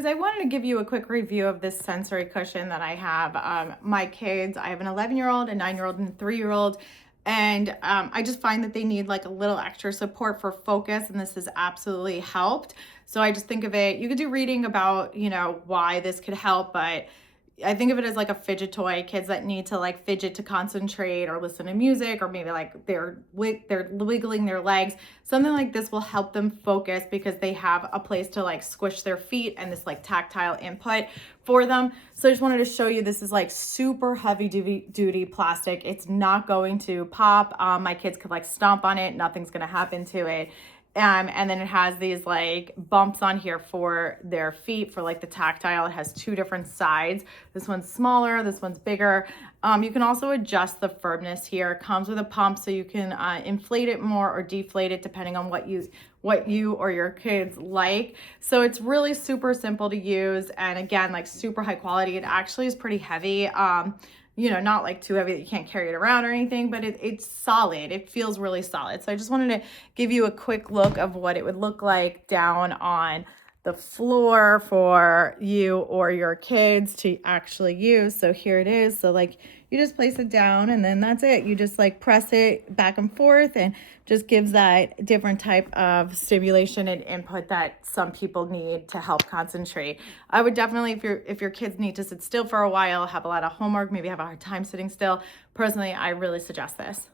guys, I wanted to give you a quick review of this sensory cushion that I have. My kids, I have an 11-year-old, a 9-year-old, and a 3-year-old. And I just find that they need like a little extra support for focus, and this has absolutely helped. So I just think of it, you could do reading about, why this could help, but I think of it as like a fidget toy. Kids that need to like fidget to concentrate or listen to music, or maybe like they're wiggling their legs. Something like this will help them focus because they have a place to like squish their feet and this like tactile input for them. So I just wanted to show you, this is like super heavy duty plastic. It's not going to pop. My kids could like stomp on it. Nothing's going to happen to it. And then it has these like bumps on here for their feet for like the tactile. It has two different sides. This one's smaller, this one's bigger. You can also adjust the firmness here. It comes with a pump, so you can inflate it more or deflate it depending on what you or your kids like. So it's really super simple to use, and again, like super high quality. It actually is pretty heavy. Not like too heavy that you can't carry it around or anything, but it's solid. It feels really solid. So I just wanted to give you a quick look of what it would look like down on the floor for you or your kids to actually use. So here it is. So like you just place it down and then that's it. You just like press it back and forth, and just gives that different type of stimulation and input that some people need to help concentrate. I would definitely, if your kids need to sit still for a while, have a lot of homework, maybe have a hard time sitting still, personally, I really suggest this.